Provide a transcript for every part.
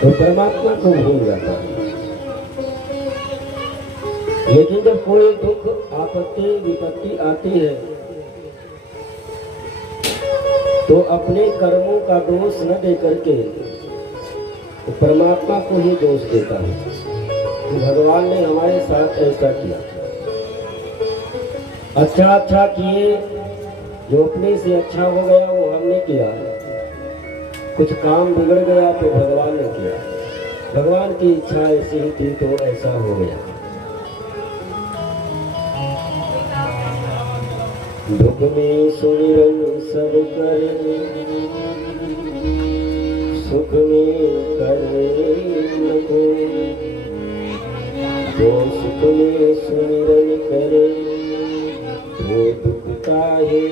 तो परमात्मा को भूल जाता है। लेकिन जब कोई दुख आपत्ति विपत्ति आती है तो अपने कर्मों का दोष न दे करके तो परमात्मा को ही दोष देता है कि भगवान ने हमारे साथ ऐसा किया। अच्छा किए, जो अपने से अच्छा हो गया वो हमने किया, कुछ काम बिगड़ गया तो भगवान ने किया, भगवान की इच्छा ऐसी ही थी तो ऐसा हो गया। दुख में सुमिरन सब करे, सुख में करे न कोई, जो सुख में सुमिरन करे वो दुख काहे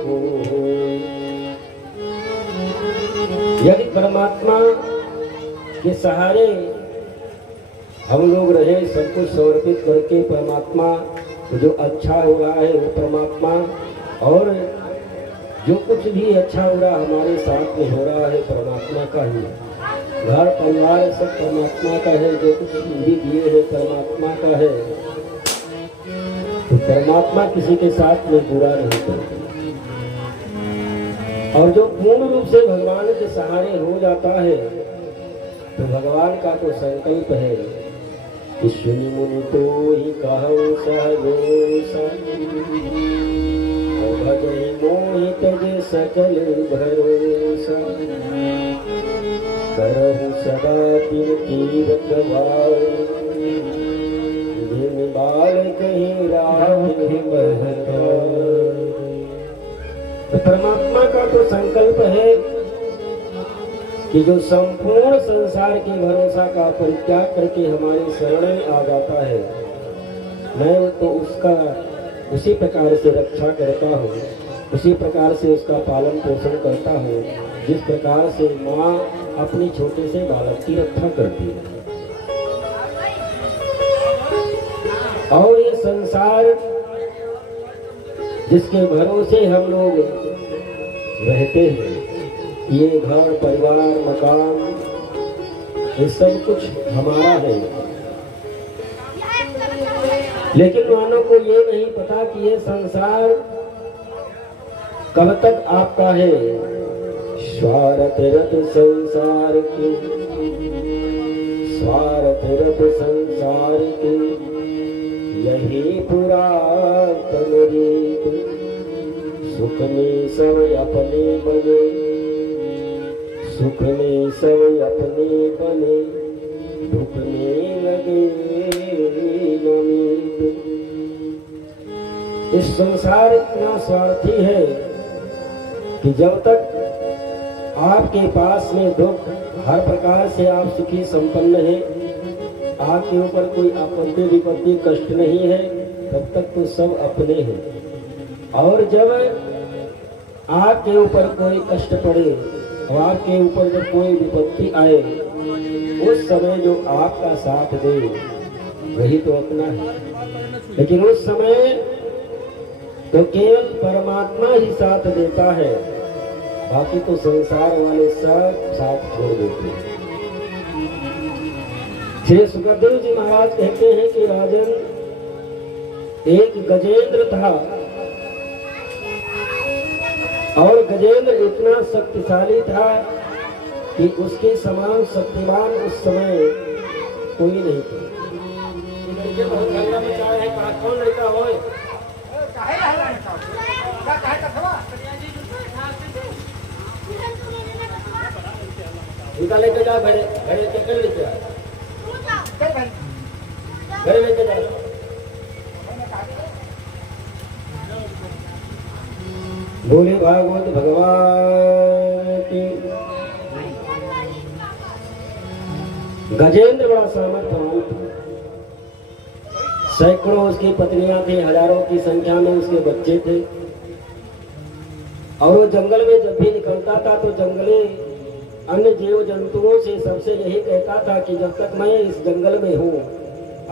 कोई। यदि परमात्मा के सहारे हम लोग रहे, सब कुछ समर्पित करके परमात्मा जो अच्छा हो रहा है वो परमात्मा, और जो कुछ भी अच्छा हो रहा हमारे साथ में हो रहा है परमात्मा का ही, घर परिवार सब परमात्मा का है, जो कुछ भी दिए है परमात्मा का है, तो परमात्मा किसी के साथ में बुरा नहीं करता। और जो पूर्ण रूप से भगवान के सहारे हो जाता है तो भगवान का तो संकल्प है कि सुनि मुनि तो ही कहु सहजो भजहि मोहि तज सकल भरोसा, करहु सदा तिनकी रखवारे, जिन बाल कहीं राखि महतारे। तो परमात्मा का तो संकल्प है कि जो संपूर्ण संसार के भरोसा का परित्याग करके हमारे शरण में आ जाता है, मैं तो उसका उसी प्रकार से रक्षा करता हूँ, उसी प्रकार से उसका पालन पोषण करता हूँ जिस प्रकार से माँ अपने छोटे से बालक की रक्षा करती है। और ये संसार जिसके भरोसे हम लोग रहते हैं, ये घर परिवार मकान ये सब कुछ हमारा है, लेकिन मानव को ये नहीं पता कि ये संसार कब तक आपका है। स्वार्थ रत संसार के, स्वार्थ रत संसार के, यही पुरातन रीत, सुख में सब अपने बने, सुख में सब अपने बने, दुख में लगे नमीत। इस संसार इतना स्वार्थी है कि जब तक आपके पास में दुख, हर प्रकार से आप सुखी संपन्न हैं, आपके ऊपर कोई आपत्ति विपत्ति कष्ट नहीं है, तब तक तो सब अपने हैं। और जब आपके ऊपर कोई कष्ट पड़े और आपके ऊपर जब कोई विपत्ति आए, उस समय जो आपका साथ दे वही तो अपना है। लेकिन उस समय तो केवल परमात्मा ही साथ देता है, बाकी तो संसार वाले सब साथ छोड़ देते हैं। श्री सुखदेव जी महाराज कहते हैं कि राजन, एक गजेंद्र था और गजेंद्र इतना शक्तिशाली था कि उसके समान शक्तिमान उस समय कोई नहीं था। बहुत गंगा में चाहे है, कौन लड़का हो उनका लेके जाओ, घरे घरे कर लेके जाओ, घरे लेके जाओ। बोले भागवत भगवान की। गजेंद्र बड़ा सामर्थ्यवान था, सैकड़ों उसकी पत्नियां थी, हजारों की संख्या में उसके बच्चे थे। और वो जंगल में जब भी निकलता था तो जंगली अन्य जीव जंतुओं से सबसे यही कहता था कि जब तक मैं इस जंगल में हूँ,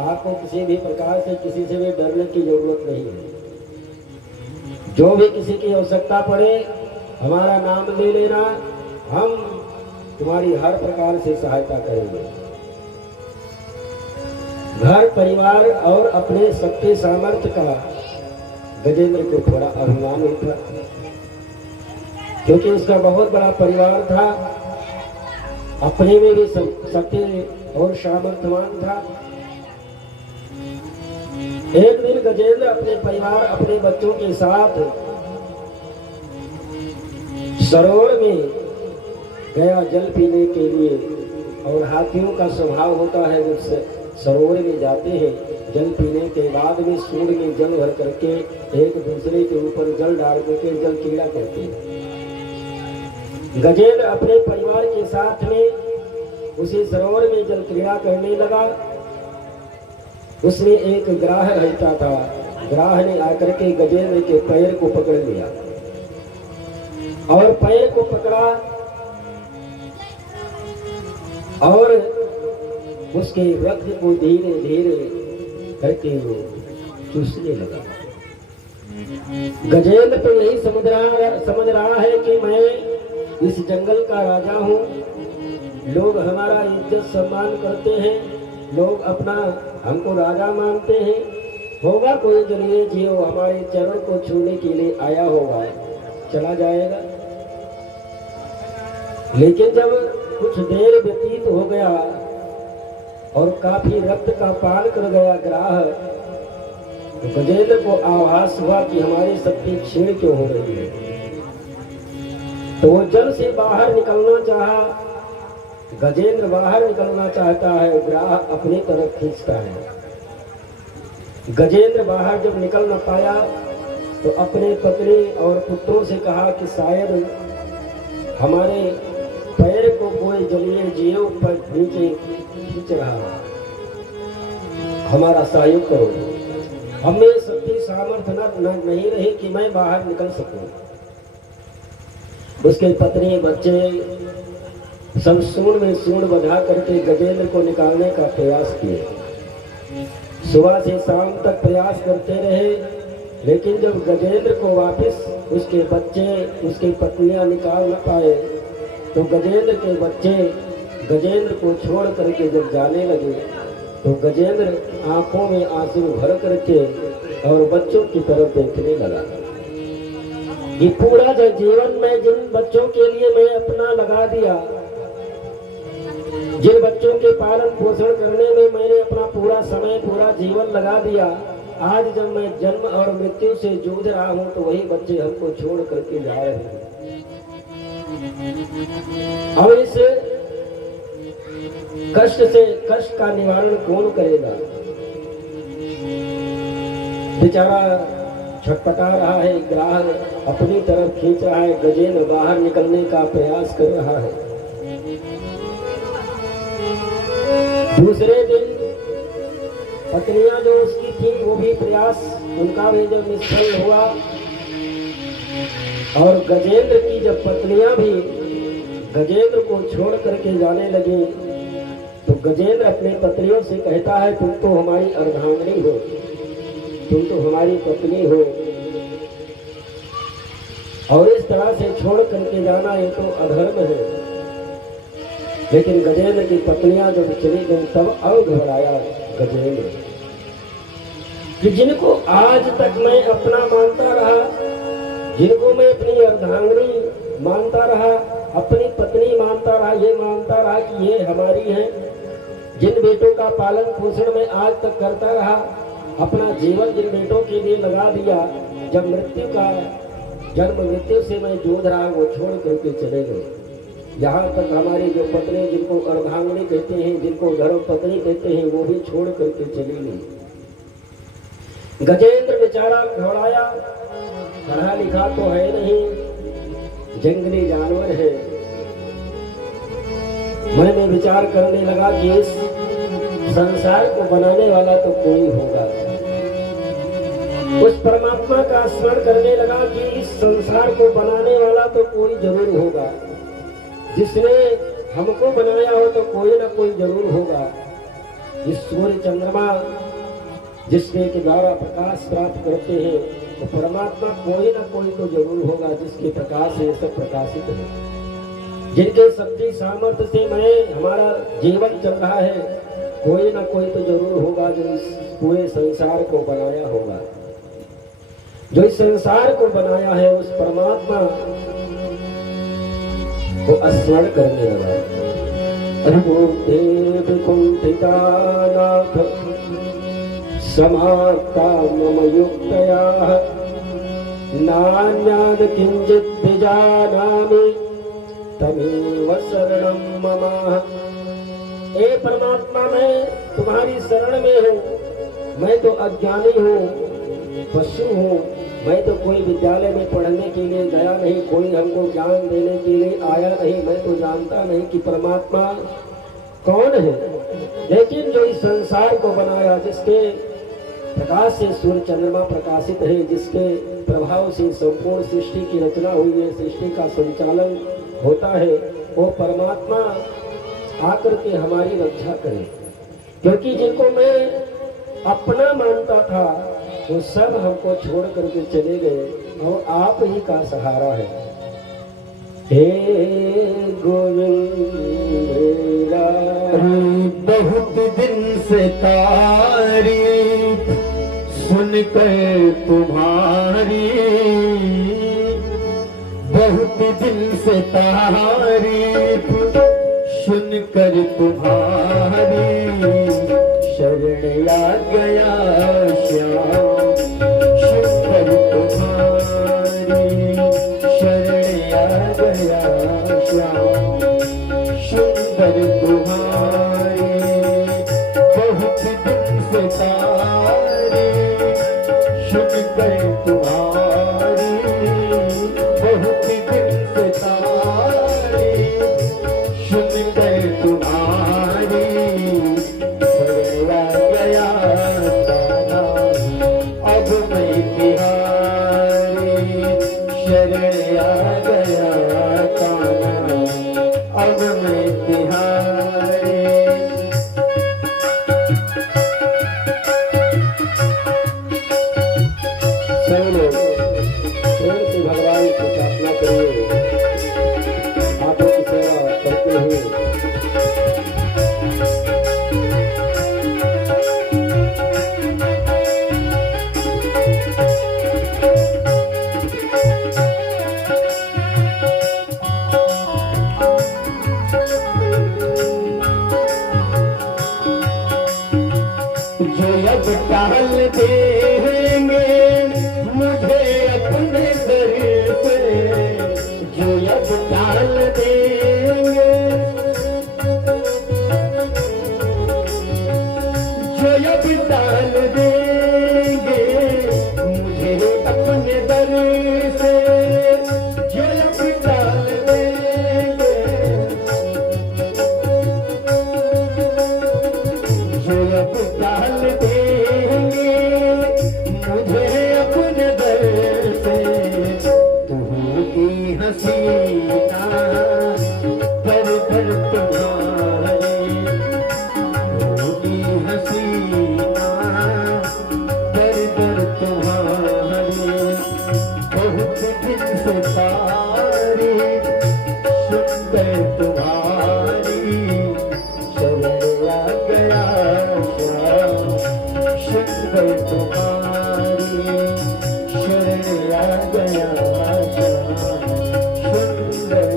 आपको किसी भी प्रकार से किसी से भी डरने की जरूरत नहीं है। जो भी किसी की आवश्यकता पड़े हमारा नाम ले लेना, हम तुम्हारी हर प्रकार से सहायता करेंगे। घर परिवार और अपने शक्ति सामर्थ्य का गजेंद्र को थोड़ा अभिमान होता, क्योंकि उसका बहुत बड़ा परिवार था, अपने में भी शक्ति और सामर्थ्यवान था। एक दिन गजेंद्र अपने परिवार अपने बच्चों के साथ सरोवर में गया जल पीने के लिए। और हाथियों का स्वभाव होता है, जब सरोवर में जाते हैं जल पीने के बाद में सूंड में जल भर करके एक दूसरे के ऊपर जल डाल करके जल क्रीड़ा करते हैं। गजेंद्र अपने परिवार के साथ में उसी सरोवर में जल क्रीड़ा करने लगा। उसमें एक ग्राह रहता था, ग्राह ने आकर के गजेंद्र के पैर को पकड़ लिया और पैर को पकड़ा और उसके रक्त को धीरे धीरे करके वो चूसने लगा। गजेंद्र तो यही समझ रहा है कि मैं इस जंगल का राजा हूँ, लोग हमारा इज्जत सम्मान करते हैं, लोग अपना हमको राजा मानते हैं। होगा कोई जलीय जीव हमारे चरण को छूने के लिए आया होगा, चला जाएगा। लेकिन जब कुछ देर व्यतीत हो गया और काफी रक्त का पान कर गया ग्राह, तो गजेंद्र को आभास हुआ कि हमारी शक्ति क्षीण क्यों हो रही है। तो वो जल से बाहर निकलना चाहा, गजेंद्र बाहर निकलना चाहता है, ग्राह अपनी तरफ खींचता है। गजेंद्र बाहर जब निकल न पाया तो अपने पत्नी और पुत्रों से कहा कि शायद हमारे पैर को कोई जलीय जीव पर नीचे खींच रहा है, हमारा सहयोग करो। हमें शक्ति सामर्थ्य नहीं रही कि मैं बाहर निकल सकूं। उसके पत्नी बच्चे सब सूंड में सूंड बधा करके गजेंद्र को निकालने का प्रयास किए। सुबह से शाम तक प्रयास करते रहे, लेकिन जब गजेंद्र को वापस उसके बच्चे उसकी पत्नियां निकाल न पाए तो गजेंद्र के बच्चे गजेंद्र को छोड़ करके जब जाने लगे तो गजेंद्र आंखों में आंसू भर करके और बच्चों की तरफ देखने लगा। ये पूरा जो जीवन में जिन बच्चों के लिए मैं अपना लगा दिया, जिन बच्चों के पालन पोषण करने में मैंने अपना पूरा समय पूरा जीवन लगा दिया, आज जब मैं जन्म और मृत्यु से जूझ रहा हूं तो वही बच्चे हमको छोड़ करके जा रहे हैं। अब इस कष्ट का निवारण कौन करेगा? बेचारा छटपटा रहा है, ग्राह अपनी तरफ खींच रहा है, गजेंद्र बाहर निकलने का प्रयास कर रहा है। दूसरे दिन पत्नियां जो उसकी थी वो भी प्रयास उनका भी जब निष्फल हुआ और गजेंद्र की जब पत्नियां भी गजेंद्र को छोड़ करके जाने लगी तो गजेंद्र अपने पत्नियों से कहता है, तुम तो हमारी अर्धांगिनी हो, तुम तो हमारी पत्नी हो और इस तरह से छोड़ करके जाना ये तो अधर्म है। लेकिन गजेंद्र की पत्नियां जब चली गई तब और घबराया गजेंद्र कि जिनको आज तक मैं अपना मानता रहा, जिनको मैं अपनी अर्धांगिनी मानता रहा, अपनी पत्नी मानता रहा, ये मानता रहा कि ये हमारी है, जिन बेटों का पालन पोषण मैं आज तक करता रहा, अपना जीवन जिन बेटों के लिए लगा दिया, जब जन्म मृत्यु से मैं जूझ रहा वो छोड़ करके चले गए। यहाँ तक हमारी जो पत्नी जिनको अर्धांगिनी कहते हैं, जिनको धर्म पत्नी कहते हैं, वो भी छोड़ करके चली गई। गजेंद्र बेचारा घबराया, पढ़ा लिखा तो है नहीं, जंगली जानवर है। मन में विचार करने लगा कि इस संसार को बनाने वाला तो कोई होगा। उस परमात्मा का स्मरण करने लगा कि इस संसार को बनाने वाला तो कोई जरूर होगा, जिसने हमको बनाया हो तो कोई ना कोई जरूर होगा। इस सूर्य चंद्रमा जिसके के द्वारा प्रकाश प्राप्त करते हैं तो परमात्मा कोई ना कोई तो जरूर होगा, जिसके प्रकाश से सब प्रकाशित है। जिनके शक्ति सामर्थ्य से मैं हमारा जीवन चल रहा है, कोई ना कोई तो जरूर होगा जो इस पूरे संसार को बनाया होगा। जो इस संसार को बनाया है उस परमात्मा को स्मरण करने लगा। कुंठितानाथ समाप्ता मम युक्तया नान्याद किंचित विजानामि तमेव शरणं मम। ए परमात्मा, मैं तुम्हारी शरण में हूँ। मैं तो अज्ञानी हूँ, पशु हूँ। मैं तो कोई विद्यालय में पढ़ने के लिए गया नहीं, कोई हमको ज्ञान देने के लिए आया नहीं। मैं तो जानता नहीं कि परमात्मा कौन है। लेकिन जो इस संसार को बनाया, जिसके प्रकाश से सूर्य चंद्रमा प्रकाशित है, जिसके प्रभाव से संपूर्ण सृष्टि की रचना हुई है, सृष्टि का संचालन होता है, वो परमात्मा आकर के हमारी रक्षा करे। क्योंकि जिनको मैं अपना मानता था वो सब हमको छोड़ करके चले गए और आप ही का सहारा है। हे गोविंद, बहुत दिन से तारीफ सुनकर तुम्हारी, बहुत दिन से तारीफ सुनकर तुम्हारी, शरण आ गया श्याम सुनकर तुम्हारी, शरण आ गया श्याम सुनकर तुम्हारी। बहुत दिन से तारी सुनकर तुम्हारी, बहुत दिन से तारी सुनकर तुम्हारी, शरण आ गया तारा अब मैं तिहारी, शरण आ गया तारा अब मैं तिहारी। सब लोग प्रेम से भगवान की प्रार्थना करिए, हाथों की सेवा करते हुए। जो अब टाल देंगे मुझे अपने दर से, जो अब टाल देंगे, जो अब टाल देंगे मुझे अपने दर से, जो अब टाल देंगे, जो अब टाल देंगे मुझे अपने दर से, तुम्हारी हसीना पर कर तुम्हारे, तुम्हारी हसीना पर कर तुम्हारे। बहुत दिन से तारी सुनकर तुम्हारी, शरण आ गया श्याम सुनकर तुम्हारी, शरण आ गया श्याम सुंदर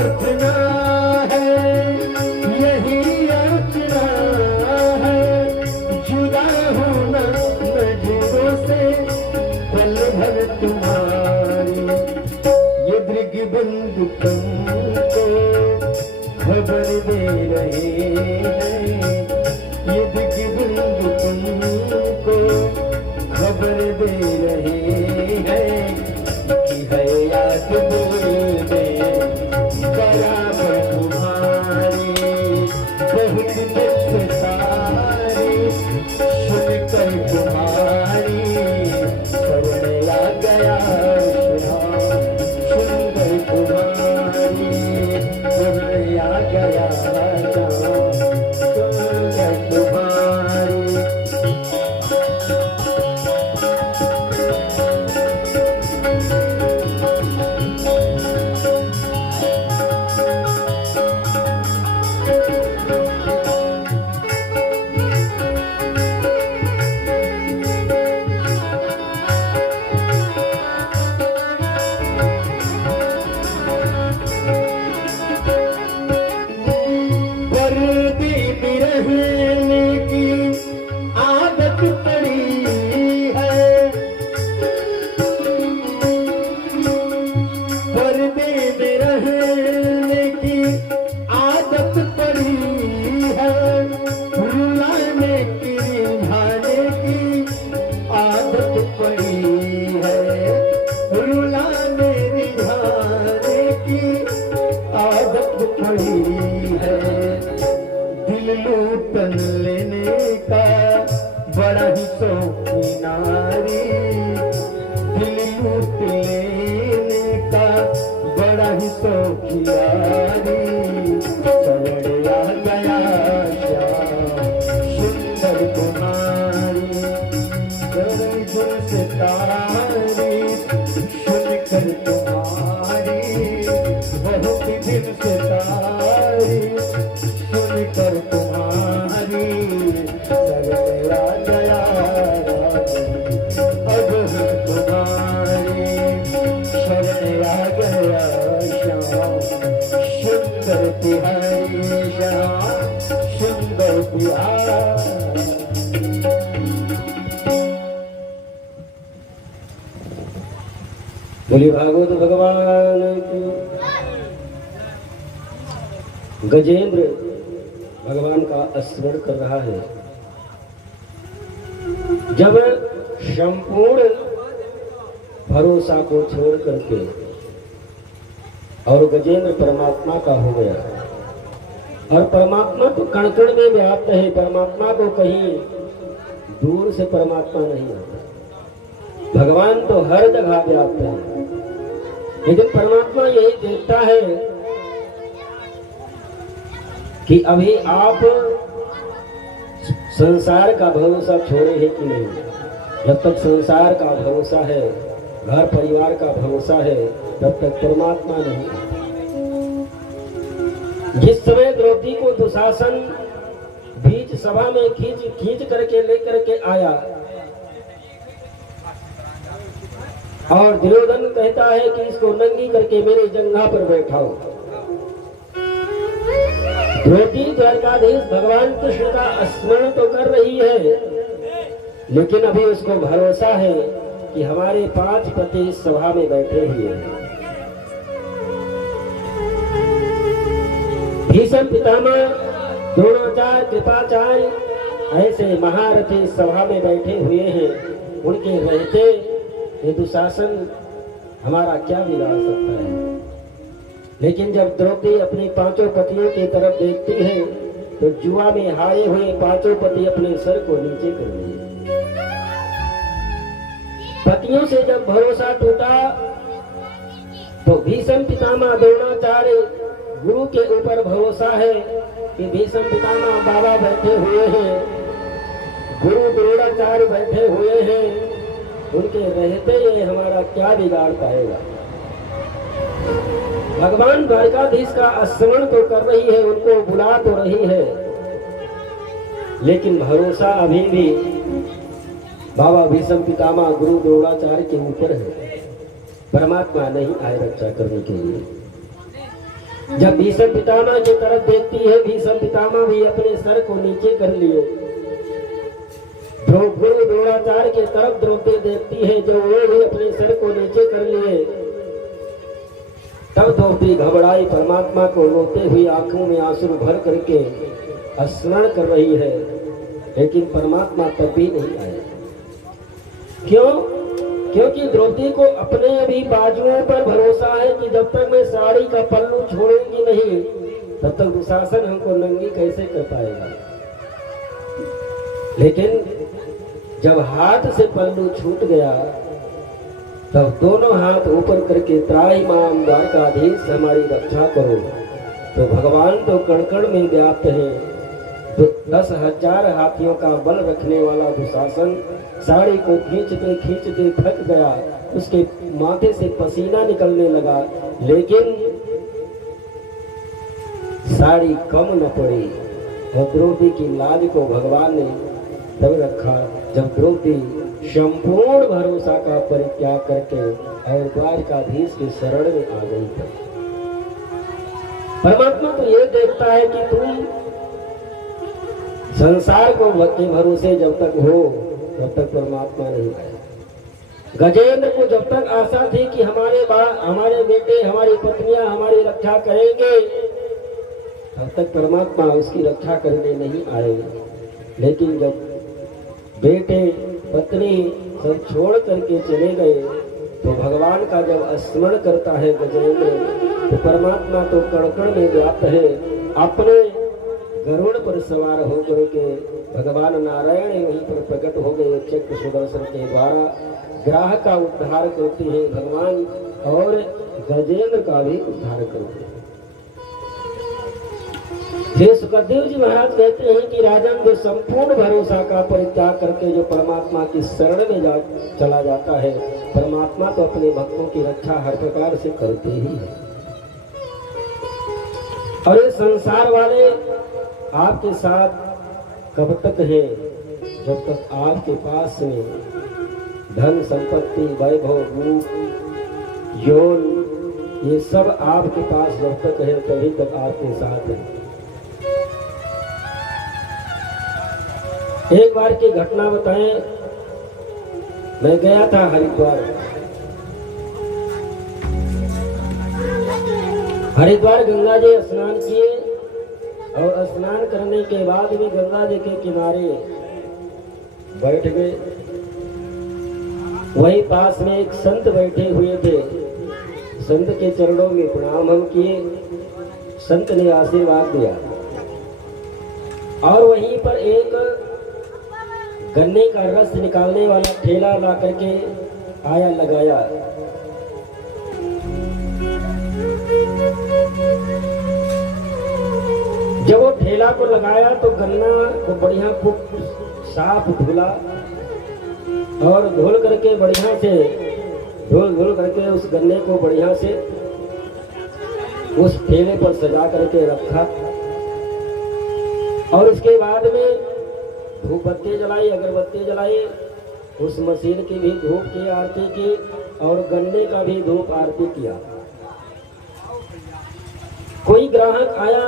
प्रार्थना है, यही याचना है, जुदा होना नजरों से पल भर तुम्हारी। ये दृग्बिंदु तुमको खबर दे रहे हैं, ये दृग्बिंदु तुमको खबर दे रहे हैं कि है याद दिल में बराबर तुम्हारी। बहुत दिन से सारी सुनकर तुम्हारी शरण आ गया सुंदर तुम्हारी शरण आ गया सुंदर तुम्हारी। पर्दे में रहने की आदत पड़ी है, पर्दे में रहने की आदत पड़ी है, रुलाने की रिझाने की आदत पड़ी है, रुलाने रिझाने की आदत पड़ी है। दिल लूटन लेने का बड़ा ही शौकीन नारी, दिल लूट लेने का बड़ा ही शौकीन नारी। शरण आ गया श्याम सुंदर तुम्हारी, शरण दिल से तारी सुनकर तुम्हारी, बहुत दिन से तारी सुनकर तुम्हारी शरण आ गया अब हम तुम्हारी शरण आ गया श्याम सुंदर तिहारी श्याम सुंदर तिहारी। बोलिए भागवत भगवान की। गजेंद्र भगवान का स्मरण कर रहा है। जब संपूर्ण भरोसा को छोड़ करके और गजेंद्र परमात्मा का हो गया, और परमात्मा तो कण कण में व्याप्त है, परमात्मा को कहीं दूर से परमात्मा नहीं आता, भगवान तो हर जगह व्याप्त है। लेकिन परमात्मा यही देखता है कि अभी आप संसार का भरोसा छोड़े हैं कि नहीं। जब तक संसार का भरोसा है, घर परिवार का भरोसा है, तब तक परमात्मा नहीं। जिस समय द्रौपदी को दुशासन बीच सभा में खींच करके लेकर के आया और दुर्योधन कहता है कि इसको नंगी करके मेरे जंघा पर बैठाओ। द्रौपदी द्वारकाधीश भगवान कृष्ण का स्मरण तो कर रही है, लेकिन अभी उसको भरोसा है कि हमारे 5 पति इस सभा में बैठे हुए हैं। भीष्म पितामह, द्रोणाचार्य, कृपाचार्य ऐसे महारथी सभा में बैठे हुए हैं। उनके रहते ये दुशासन हमारा क्या बिगाड़ सकता है। लेकिन जब द्रौपदी अपने 5 पतियों की तरफ देखती है तो जुआ में हारे हुए 5 पति अपने सर को नीचे कर दिए। पतियों से जब भरोसा टूटा तो भीष्म पितामह, द्रोणाचार्य, गुरु के ऊपर भरोसा है कि भीष्म पितामह बाबा बैठे हुए हैं, गुरु द्रोणाचार्य बैठे हुए हैं, उनके रहते ये हमारा क्या बिगाड़ पाएगा। भगवान द्वारकाधीश का स्मरण तो कर रही है, उनको बुला तो रही है, लेकिन भरोसा अभी भी बाबा भीष्म पितामह, गुरु द्रोणाचार्य के ऊपर है। परमात्मा नहीं आए रक्षा करने के लिए। जब भीष्म पितामह की तरफ देखती है, भीष्म पितामह भी अपने सर को नीचे कर लिए। गुरु द्रोणाचार्य की तरफ द्रौपदी देखती है, जब वो भी अपने सर को नीचे कर लिए। तब द्रौपदी घबराई, परमात्मा को रोते हुए आंखों में आंसू भर करके स्मरण कर रही है, लेकिन परमात्मा तब भी नहीं आए। क्यों? क्योंकि द्रौपदी को अपने अभी बाजुओं पर भरोसा है कि जब तक मैं साड़ी का पल्लू छोड़ूंगी नहीं, तब तक दुशासन हमको नंगी कैसे कर पाएगा। लेकिन जब हाथ से पल्लू छूट गया, तब दोनों हाथ ऊपर करके त्राहिमाम द्वारकाधीश हमारी रक्षा करो। तो भगवान तो कण कण में व्याप्त है। तो 10,000 हाथियों का बल रखने वाला दुशासन साड़ी को खींचते खींचते थक गया, उसके माथे से पसीना निकलने लगा, लेकिन साड़ी कम न पड़ी। और द्रौपदी की लाज को भगवान ने तब रखा जब द्रौपदी संपूर्ण भरोसा का परित्याग करके और द्वारकाधीश के शरण में आ गई थी। परमात्मा तो ये देखता है कि तुम संसार को के भरोसे जब तक हो, तब तक परमात्मा नहीं आए। गजेंद्र को जब तक आशा थी कि हमारे बेटे, हमारी पत्नियां हमारी रक्षा करेंगे, तब तक परमात्मा उसकी रक्षा करने नहीं आए। लेकिन जब बेटे पत्नी सब छोड़ करके चले गए, तो भगवान का जब स्मरण करता है गजेंद्र, तो परमात्मा तो कण कण में व्याप्त है। अपने गरुड़ पर सवार होकर के भगवान नारायण वहीं पर प्रकट हो गए। चक्र सुदर्शन के द्वारा ग्राह का उद्धार करते हैं भगवान, और गजेंद्र का भी उद्धार करते हैं। फिर सुखदेव जी महाराज कहते हैं कि राजन जो संपूर्ण भरोसा का परित्याग करके जो परमात्मा की शरण में चला जाता है, परमात्मा तो अपने भक्तों की रक्षा हर प्रकार से करते ही है। और ये संसार वाले आपके साथ कब तक है? जब तक आपके पास में धन संपत्ति वैभव रूप यौन ये सब आपके पास जब तक है, तभी तक आपके साथ है। एक बार की घटना बताएं। मैं गया था हरिद्वार गंगा जी स्नान किए, और स्नान करने के बाद भी गंगा जी के किनारे बैठ गए। वहीं पास में एक संत बैठे हुए थे। संत के चरणों में प्रणाम हम किए, संत ने आशीर्वाद दिया। और वहीं पर एक गन्ने का रस निकालने वाला ठेला ला करके आया लगाया। जब वो ठेला को लगाया तो गन्ना को बढ़िया खूब साफ धुला, और धुल करके बढ़िया से धुल करके उस गन्ने को बढ़िया से उस ठेले पर सजा करके रखा। और उसके बाद में धूप बत्ती जलाई, अगरबत्ती जलाई, उस मशीन की भी धूप की आरती की, और गन्ने का भी धूप आरती किया। कोई ग्राहक आया,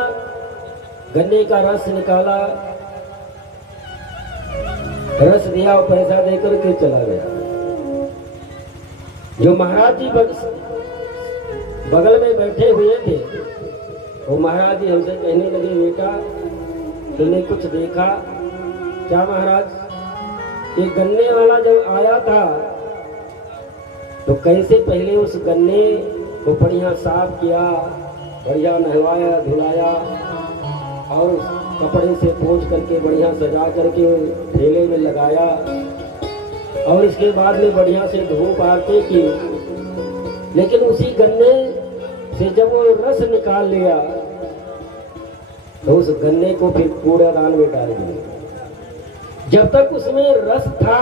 गन्ने का रस निकाला, रस दिया और पैसा देकर के चला गया। जो महाराज जी बगल में बैठे हुए थे, वो महाराज जी हमसे कहने लगे, बेटा तुमने कुछ देखा क्या? महाराज, ये गन्ने वाला जब आया था तो कैसे पहले उस गन्ने को बढ़िया साफ किया, बढ़िया नहवाया धुलाया, और उस कपड़े से पोंछ करके बढ़िया सजा करके ठेले में लगाया, और इसके बाद में बढ़िया से धूप आरती की। लेकिन उसी गन्ने से जब वो रस निकाल लिया, तो उस गन्ने को फिर कूड़ेदान में डाल दिया। जब तक उसमें रस था,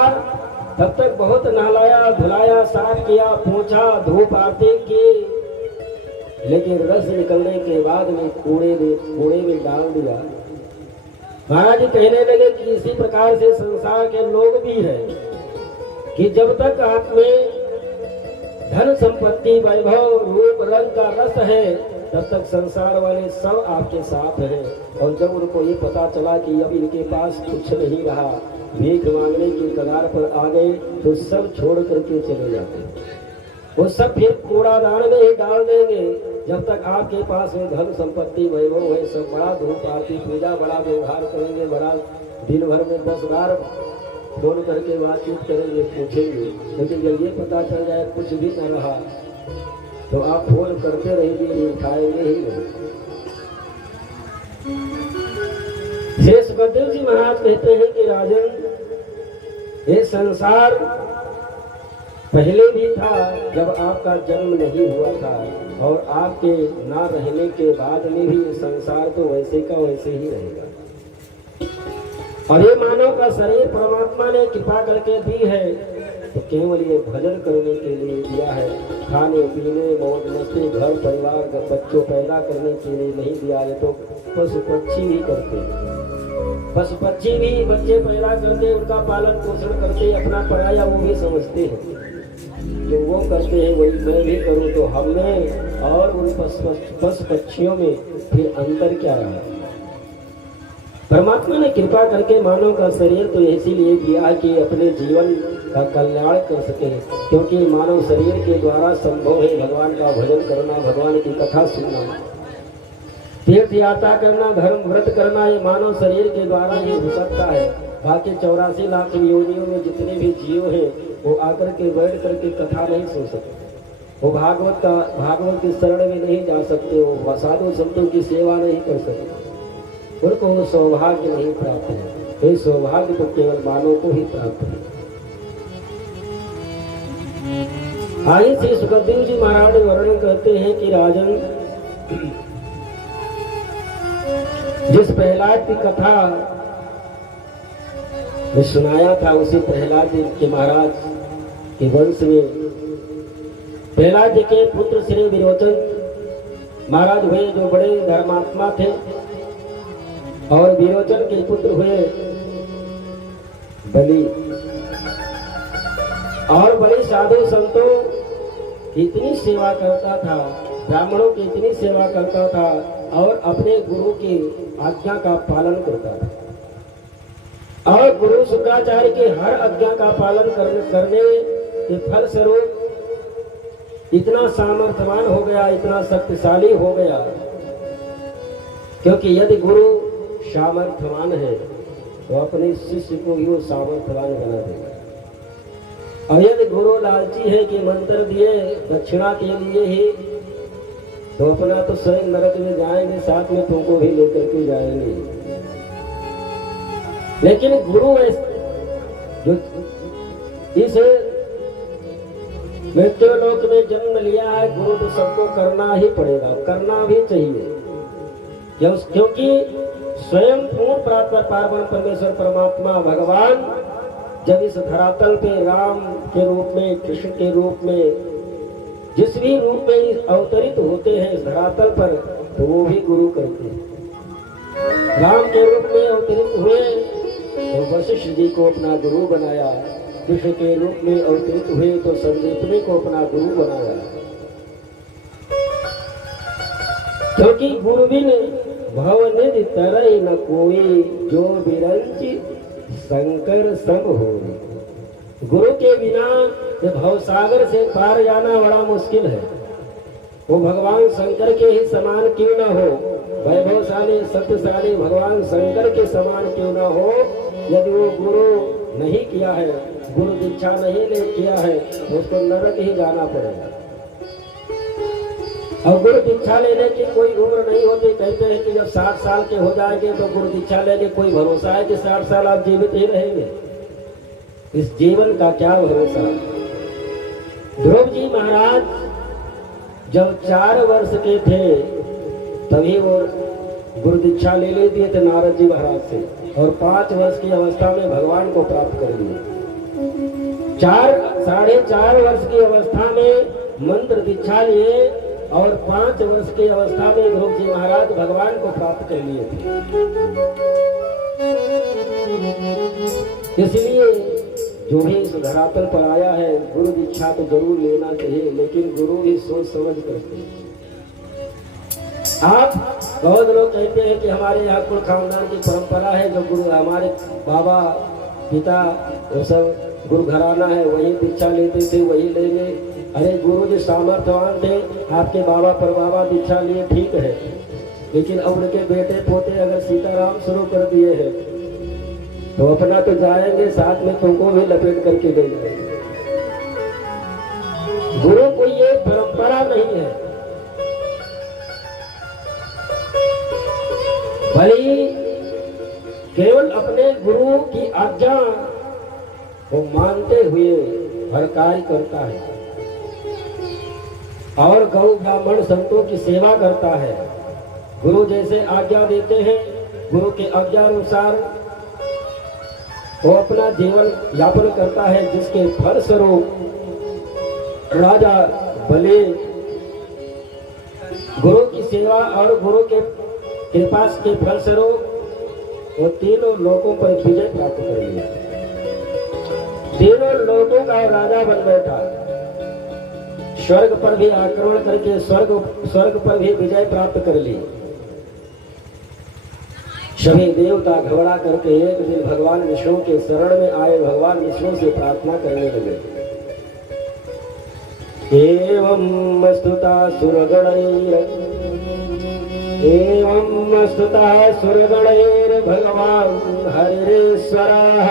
तब तक बहुत नहलाया धुलाया, साफ किया, पोंछा, धूप आरती की। लेकिन रस निकलने के बाद में कूड़े में डाल दिया। महाराज जी कहने लगे कि इसी प्रकार से संसार के लोग भी हैं कि जब तक आप में धन संपत्ति वैभव रूप रंग का रस है, तब तक संसार वाले सब आपके साथ हैं। और जब उनको ये पता चला कि अब इनके पास कुछ नहीं रहा, भीख मांगने की कगार पर आ गए, तो सब छोड़ करके चले जाते हैं। वो सब फिर कूड़ादान में ही डाल देंगे। जब तक आपके पास में धन संपत्ति वैभव है, सब बड़ा धूप आरती पूजा बड़ा व्यवहार करेंगे, बड़ा दिन भर में 10 बार फोन करके बातचीत करेंगे, पूछेंगे। लेकिन जब ये पता चल जाए कुछ भी न रहा, तो आप फोन करते रहेंगे, उठाएंगे ही नहीं। श्री सुखदेव जी महाराज कहते हैं कि राजन, ये संसार पहले भी था जब आपका जन्म नहीं हुआ था, और आपके ना रहने के बाद में भी ये संसार तो वैसे का वैसे ही रहेगा। और ये मानव का शरीर परमात्मा ने कृपा करके दी है, तो केवल ये भजन करने के लिए दिया है। खाने पीने मौज मस्ती घर परिवार बच्चों पैदा करने के लिए नहीं दिया है। तो पशु पक्षी भी करते हैं, पशु पक्षी भी बच्चे पैदा करते, उनका पालन पोषण करते, अपना पराया वो भी समझते हैं। जो वो करते हैं वही मैं भी करूं, तो हमने और उन पशु पक्षियों में फिर अंतर क्या रहा। परमात्मा ने कृपा करके मानव का शरीर तो इसीलिए दिया कि अपने जीवन का कल्याण कर सके, क्योंकि मानव शरीर के द्वारा संभव है भगवान का भजन करना, भगवान की कथा सुनना, तीर्थ यात्रा करना, धर्म व्रत करना। ये मानव शरीर के द्वारा ही हो सकता है। बाकी 84 लाख योनियों में जितने भी जीव हैं, वो आकर के बैठ करके कथा नहीं सुन सकते, वो भागवत की शरण में नहीं जा सकते, वो साधु संतों की सेवा नहीं कर सकते, उनको वो सौभाग्य नहीं प्राप्त है। ये सौभाग्य तो केवल मानव को ही प्राप्त है। आगे श्री सुखदेव जी महाराज वर्णन करते हैं कि राजन, जिस प्रहलाद की कथा मैं सुनाया था, उसी प्रहलाद जी के महाराज के वंश में प्रहलाद जी के पुत्र श्री विरोचन महाराज हुए, जो बड़े धर्मात्मा थे। और विरोचन के पुत्र हुए बलि। और बलि साधु संतों की इतनी सेवा करता था, ब्राह्मणों की इतनी सेवा करता था, और अपने गुरु की आज्ञा का पालन करता था। और गुरु शुक्राचार्य के हर आज्ञा का पालन करने के फल स्वरूप इतना सामर्थ्यवान हो गया, इतना शक्तिशाली हो गया। क्योंकि यदि गुरु सामर्थ्यवान है तो अपने शिष्य को ही वो सामर्थ्यवान बना देगा। और यदि गुरु लालची है कि मंत्र दिए दक्षिणा के लिए ही, तो अपना तो स्वयं नरक में जाएंगे, साथ में तुमको भी लेकर के जाएंगे। लेकिन गुरु जो इस मृत्यु लोक में जन्म लिया है, गुरु तो सबको करना ही पड़ेगा, करना भी चाहिए। क्योंकि स्वयं पूर्ण पार्वण परमेश्वर परमात्मा भगवान जब इस धरातल पे राम के रूप में, कृष्ण के रूप में, जिस भी रूप में अवतरित होते हैं इस धरातल पर, तो वो भी गुरु करते हैं। राम के रूप में अवतरित हुए तो वशिष्ठ जी को अपना गुरु बनाया, कृष्ण के रूप में अवतरित हुए तो संदीपनी को अपना गुरु बनाया। क्योंकि गुरु बिन भवनिधि तरई न कोई, जो बिरंची शंकर संग हो। गुरु के बिना भवसागर से पार जाना बड़ा मुश्किल है। वो भगवान शंकर के ही समान क्यों न हो, वैभवशाली सत्यशाली भगवान शंकर के समान क्यों न हो, यदि वो गुरु नहीं किया है, गुरु दीक्षा नहीं ले किया है, तो उसको नरक ही जाना पड़ेगा। और गुरु दीक्षा लेने की कोई उम्र नहीं होती। कहते हैं कि जब 60 साल के हो जाएंगे तो गुरु दीक्षा लेने कोई भरोसा है कि 60 साल आप जीवित ही रहेंगे? इस जीवन का क्या भरोसा। ध्रुव जी महाराज जब 4 वर्ष के थे तभी वो गुरु दीक्षा ले लेते थे नारद जी महाराज से, और 5 वर्ष की अवस्था में भगवान को प्राप्त कर लिए। 4.5 वर्ष की अवस्था में मंत्र दीक्षा लिए, और 5 वर्ष की अवस्था में ध्रुव जी महाराज भगवान को प्राप्त कर लिए थे। इसलिए जो भी इस धरातल पर आया है, गुरु दीक्षा तो जरूर लेना चाहिए, लेकिन गुरु भी सोच समझ करते हैं। आप बहुत लोग कहते हैं कि हमारे यहाँ कुल खानदान की परंपरा है, जो गुरु हमारे बाबा पिता वो सब गुरु घराना है, वही दीक्षा लेते थे वही लेंगे। अरे गुरु जी सामर्थ्यवान थे, आपके बाबा पर बाबा दीक्षा लिए ठीक है, लेकिन अब उनके बेटे पोते अगर सीताराम शुरू कर दिए हैं तो अपना तो जाएंगे, साथ में तुमको भी लपेट करके देंगे। गुरु को ये परंपरा नहीं है, भली केवल अपने गुरु की आज्ञा को मानते हुए हर कार्य करता है और गौ ब्राह्मण संतों की सेवा करता है। गुरु जैसे आज्ञा देते हैं, गुरु के आज्ञा अनुसार वो अपना जीवन यापन करता है, जिसके फल स्वरूप राजा बलि गुरु की सेवा और गुरु के कृपा के फलस्वरूप वो तीनों लोगों पर विजय प्राप्त कर लिया। तीनों लोगों का राजा बन बैठा, स्वर्ग पर भी आक्रमण करके स्वर्ग पर भी विजय प्राप्त कर ली। सभी देवता घबरा करके एक दिन भगवान विष्णु के शरण में आए, भगवान विष्णु से प्रार्थना करने लगे। एवं स्तुता सुरगणैर भगवान हरिश्वरः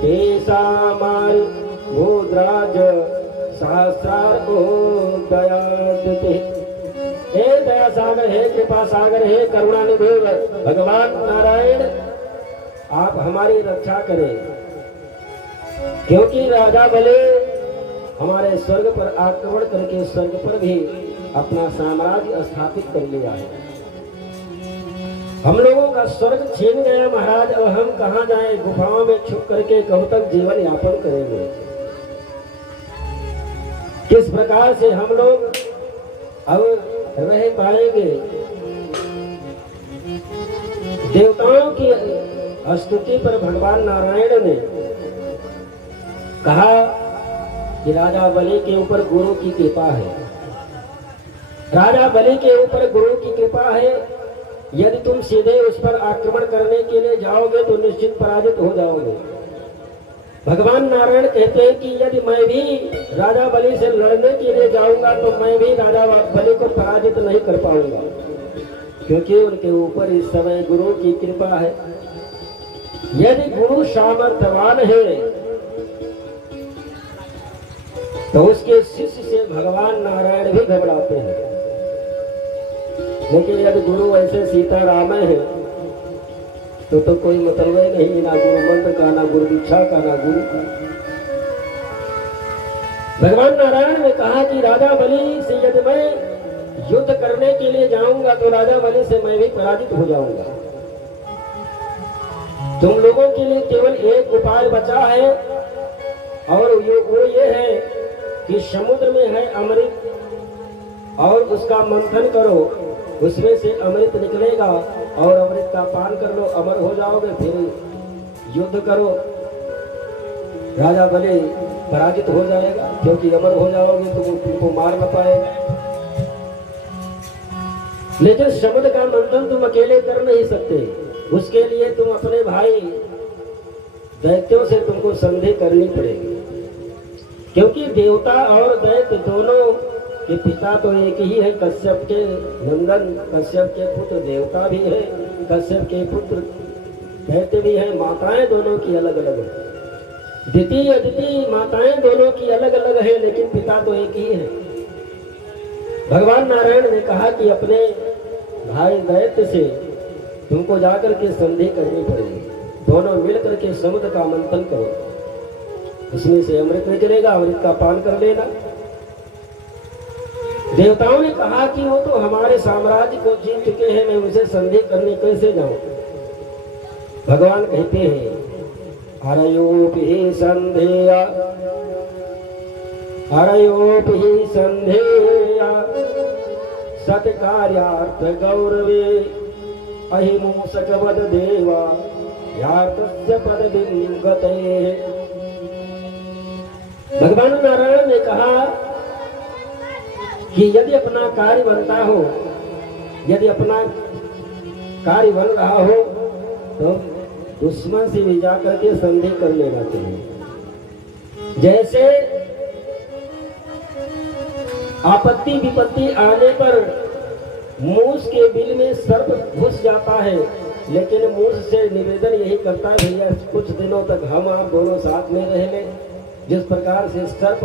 तेषामाय भूद्राज सहस्रार्को दयादते। हे दया सागर, हे कृपा सागर, हे करुणानिधि भगवान नारायण, आप हमारी रक्षा करें, क्योंकि राजा बलि हमारे स्वर्ग पर आक्रमण करके स्वर्ग पर भी अपना साम्राज्य स्थापित कर लिया है। हम लोगों का स्वर्ग छीन गया महाराज, अब हम कहाँ जाएं? गुफाओं में छुप करके कब तक जीवन यापन करेंगे? किस प्रकार से हम लोग अब रह पाएंगे? देवताओं की स्तुति पर भगवान नारायण ने कहा कि राजा बलि के ऊपर गुरु की कृपा है, राजा बलि के ऊपर गुरु की कृपा है। यदि तुम सीधे उस पर आक्रमण करने के लिए जाओगे तो निश्चित पराजित हो जाओगे। भगवान नारायण कहते हैं कि यदि मैं भी राजा बलि से लड़ने के लिए जाऊंगा तो मैं भी राजा बलि को पराजित नहीं कर पाऊंगा, क्योंकि उनके ऊपर इस समय गुरु की कृपा है। यदि गुरु सामर्थ्यवान है तो उसके शिष्य से भगवान नारायण भी घबराते हैं, लेकिन यदि गुरु ऐसे सीताराम है तो कोई मतलब नहीं, ना गुरु मंत्र का, ना गुरु दीक्षा का, ना गुरु का। भगवान नारायण ने कहा कि राजा बलि से यदि मैं युद्ध करने के लिए जाऊंगा तो राजा बलि से मैं भी पराजित हो जाऊंगा। तुम लोगों के लिए केवल एक उपाय बचा है, और वो ये है कि समुद्र में है अमृत और उसका मंथन करो, उसमें से अमृत निकलेगा और अमृत का पान कर लो, अमर हो जाओगे। फिर युद्ध करो, राजा बलि पराजित हो जाएगा, क्योंकि अमर हो जाओगे तो तुमको मार न पाएगा। लेकिन समुद्र का मंथन तुम अकेले कर नहीं सकते, उसके लिए तुम अपने भाई दैत्यों से तुमको संधि करनी पड़ेगी, क्योंकि देवता और दैत्य दोनों के पिता तो एक ही है। कश्यप के नंदन, कश्यप के पुत्र देवता भी है, कश्यप के पुत्र दैत्य भी है। माताएं दोनों की अलग अलग है, दिति अदिति माताएं दोनों की अलग अलग है, लेकिन पिता तो एक ही है। भगवान नारायण ने कहा कि अपने भाई दैत्य से तुमको जाकर के संधि करनी पड़ेगी, दोनों मिलकर के समुद्र का मंथन करो, उसमें से अमृत निकलेगा, अमृत का पान कर लेना। देवताओं ने कहा कि वो तो हमारे साम्राज्य को जीत चुके हैं, मैं उनसे संधि करने कैसे जाऊं? भगवान कहते हैं हरयोपि संधेया, हरयोपि संधेया सत्कार्यार्थ गौरवे अहिमूषकवद देवा यार्तस्य पदविं गते। भगवान नारायण ने कहा कि यदि अपना कार्य बनता हो यदि अपना कार्य बन रहा हो तो दुश्मन से भी जाकर के संधि कर लेना चाहिए। जैसे आपत्ति विपत्ति आने पर मूस के बिल में सर्प घुस जाता है, लेकिन मूस से निवेदन यही करता है, भैया कुछ दिनों तक हम आप दोनों साथ में रह लें। जिस प्रकार से सर्प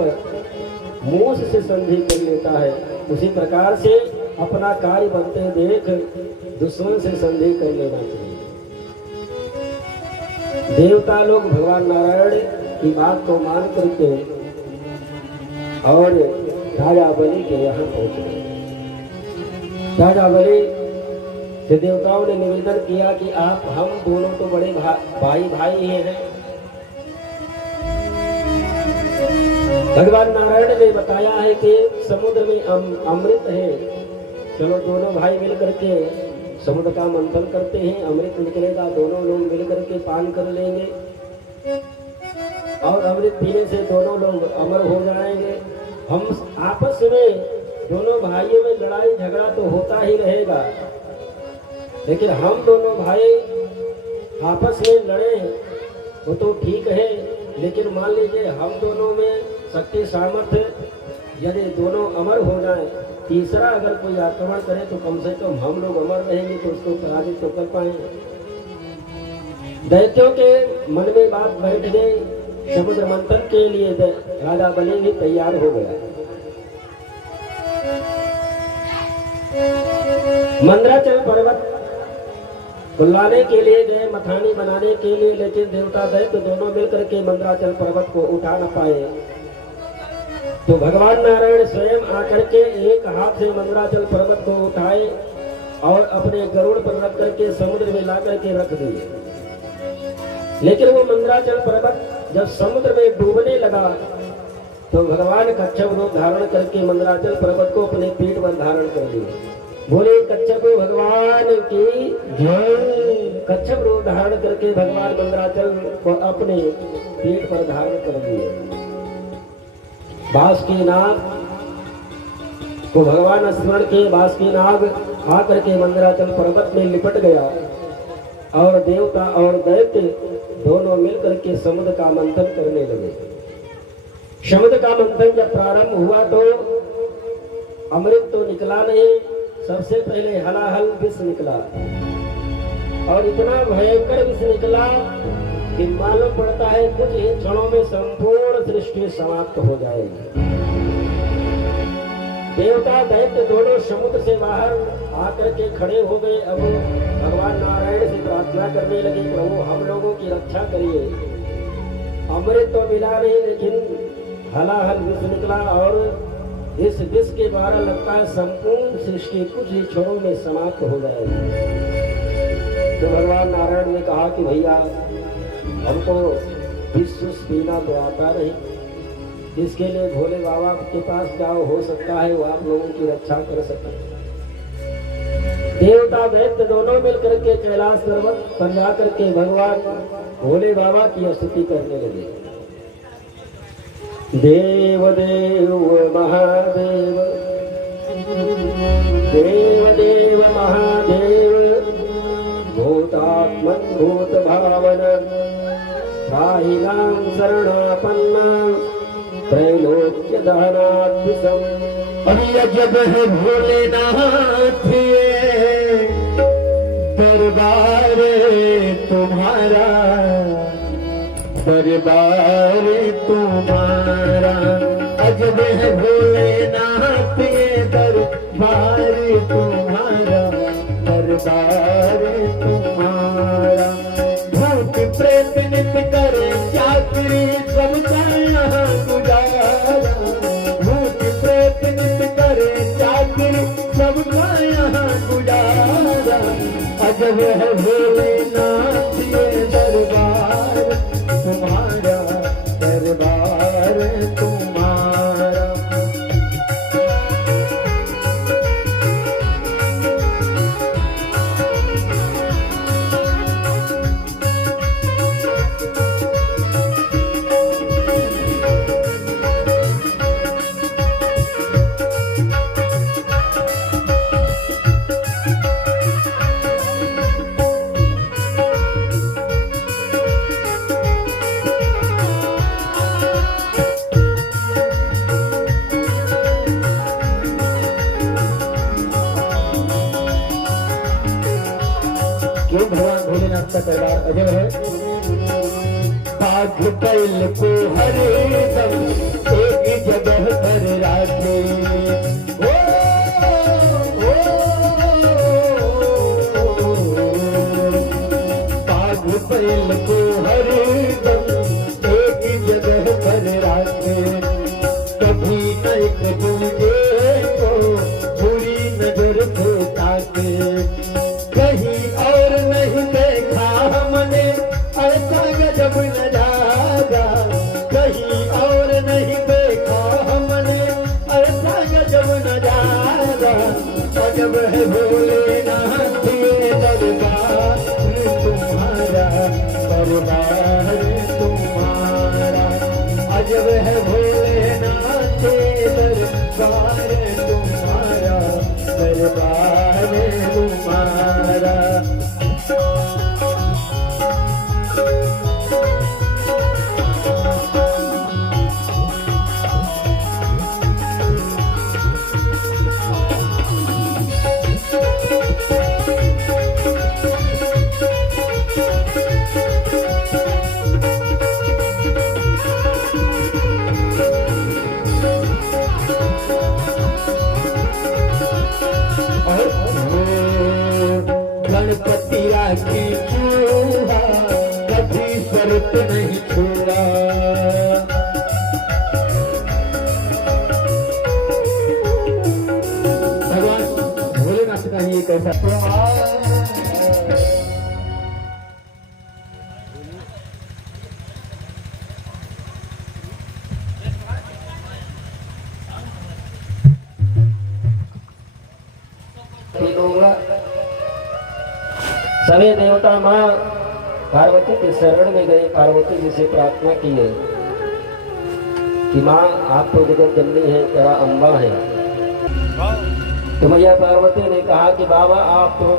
मूस से संधि कर लेता है, उसी प्रकार से अपना कार्य बनते देख दुश्मन से संधि कर लेना चाहिए। देवता लोग भगवान नारायण की बात को मान करके और राजा बलि के यहाँ पहुंचे। राजा बलि से देवताओं ने निवेदन किया कि आप हम दोनों तो बड़े भाई हैं। भगवान नारायण ने बताया है कि समुद्र में अमृत है, चलो दोनों भाई मिल करके समुद्र का मंथन करते हैं, अमृत निकलेगा, दोनों लोग मिल करके पान कर लेंगे और अमृत पीने से दोनों लोग अमर हो जाएंगे। हम आपस में दोनों भाइयों में लड़ाई झगड़ा तो होता ही रहेगा, लेकिन हम दोनों भाई आपस में लड़े वो तो ठीक है, लेकिन मान लीजिए हम दोनों में शक्ति सामर्थ्य यदि दोनों अमर हो जाए, तीसरा अगर कोई आक्रमण करे तो कम से कम हम लोग अमर रहेंगे तो उसको पराजित तो कर पाएंगे। दैत्यों के मन में बात बैठ गई। समुद्र मंथन के लिए राजा बलि भी तैयार हो गया। मंदराचल पर्वत बुलाने के लिए गए, मथानी बनाने के लिए, लेकिन देवता दैत्य दोनों मिलकर के मंदराचल पर्वत को उठा न पाए। तो भगवान नारायण स्वयं आकर के एक हाथ से मंदराचल पर्वत को उठाए और अपने गरुड़ पर रख करके समुद्र में ला करके रख दिए। लेकिन वो मंदराचल पर्वत जब समुद्र में डूबने लगा तो भगवान कच्छप रूप धारण करके मंदराचल पर्वत को अपने पीठ पर धारण कर लिए। बोले कच्छप भगवान की जय। कच्छप रूप धारण करके भगवान मंदराचल को अपने पीठ पर धारण कर लिए। बासुकीनाग को भगवान स्मरण के बासुकीनाग आकर के मंदराचल पर्वत में लिपट गया और देवता और दैत्य दोनों मिलकर के समुद्र का मंथन करने लगे। समुद्र का मंथन जब प्रारंभ हुआ तो अमृत तो निकला नहीं, सबसे पहले हलाहल विष निकला और इतना भयंकर विष निकला कि मालूम पड़ता है कुछ ही क्षणों में संपूर्ण सृष्टि समाप्त हो जाएगी। देवता दैत्य दोनों समुद्र से बाहर आकर के खड़े हो गए। अब भगवान नारायण से प्रार्थना करने लगे, प्रभु हम लोगों की रक्षा करिए। अमृत तो मिला नहीं, लेकिन हलाहल विष निकला और इस विष के द्वारा लगता है संपूर्ण सृष्टि कुछ ही क्षणों में समाप्त हो जाएगी। तो भगवान नारायण ने कहा कि भैया हमको विष पीना तो आता नहीं, इसके लिए भोले बाबा के पास जाओ, हो सकता है वो आप लोगों की रक्षा कर सके। देवता दैत्य दोनों मिलकर के कैलाश पर्वत पर जाकर के भगवान भोले बाबा की स्तुति करने लगे। देव देव महादेव, देव देव महादेव, भूतात्मन भूत भावन, त्राहिणां शरणापन्ना, त्रैलोक्य दहनात्मिकम्। अभी अजब है भोलेनाथ दरबार तुम्हारा, दरबार तुम्हारा। अजब है भोलेनाथ दरबार तुम्हारा, दरबार तुम्हारा। भूत प्रेत नित्य करे चाकरी सबका यहाँ गुजारा, भूत प्रेत नित्य करे चाकरी सबका यहाँ गुजारा। अजब है भोलेनाथ ये दरबार तुम्हारा, दरबार तुम्हारा। क्यों भगवान भोलेनाथ का दरबार अजब है। बाघ बैल को हरदम एक जगह पर राखे, बाघ बैल को हरदम एक जगह पर राखे, कभी न एक दूजे को बुरी नजर से ताके, कहीं और नहीं देखा हमने ऐसा गजब नजारा, कहीं और नहीं देखा हमने ऐसा गजब नजारा, अजब है भोलेनाथ ये दरबार तुम्हारा, दरबार तुम्हारा, अजब है भोलेनाथ ये दरबार तुम्हारा, दरबार तुम्हारा। गणपति राखी चूहा कभी शर्त नहीं छोड़ा, भगवान भोलेनाथ का ही एक ऐसा सभी देवता माँ पार्वती के शरण में गए, पार्वती जी से प्रार्थना की है कि माँ आप तो जगत जननी है, तेरा अम्बा है। तो मैया पार्वती ने कहा कि बाबा आप तो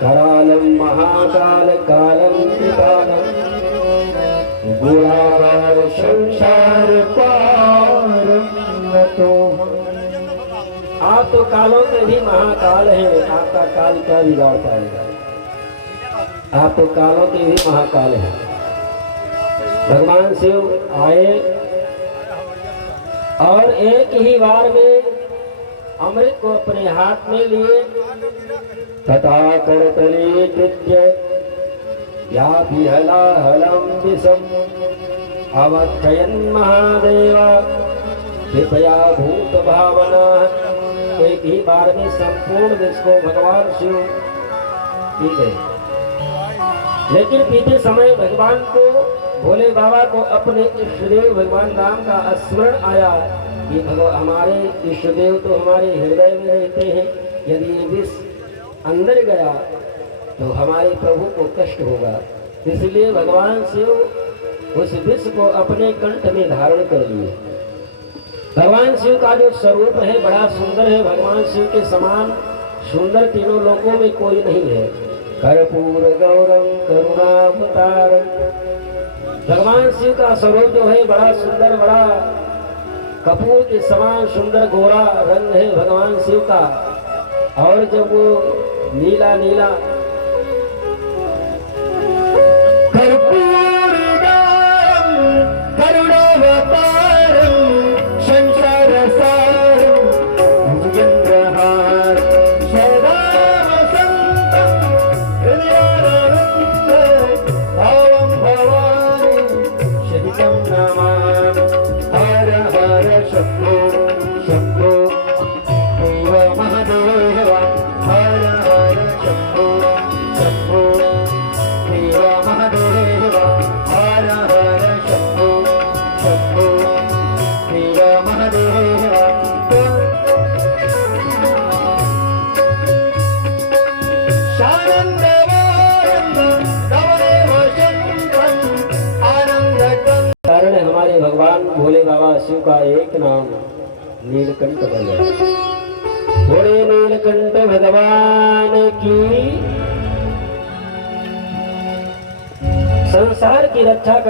करालम महाकाल कालम त्रिकालम गुणावार संसार पार, तो आप तो कालों में भी महाकाल है, आपका काल क्या बिगाड़ पाएगा, आप तो कालों के भी महाकाल हैं। भगवान शिव आए और एक ही बार में अमृत को अपने हाथ में लिए, तथा करतले कृत्य या विहला हलम विषम अवक्षयन महादेवा कृपया भूत भावना, एक ही बार में संपूर्ण विश्व को भगवान शिव पी गए। लेकिन पीते समय भगवान को, भोले बाबा को अपने इष्टदेव भगवान राम का स्मरण आया कि भगवान हमारे इष्टदेव तो हमारे हृदय में रहते हैं, यदि विष अंदर गया तो हमारे प्रभु को कष्ट होगा, इसलिए भगवान शिव उस विष को अपने कंठ में धारण कर लिए। भगवान शिव का जो स्वरूप है बड़ा सुंदर है, भगवान शिव के समान सुंदर तीनों लोकों में कोई नहीं है। कर्पूर गौरम करुणावतारम, भगवान शिव का स्वरूप जो है बड़ा सुंदर, बड़ा कपूर के समान सुंदर गोरा रंग है भगवान शिव का, और जब वो नीला नीला कर्पूर गौरम करुणावतारम संसार सारम भुजगेंद्रहार सदा वसंतम हृदयानंद भावं भवानी शतम नमामि। हर हर शंभो शंभो देव महादेव, हर हर शंभो शंभो देव महादेव, हर हर शंभो शंभो देव महादेव। कारण हमारे भगवान भोले बाबा शिव का एक नाम नीलकंठ बन गया। भोले नीलकंठ भगवान की संसार की रक्षा कर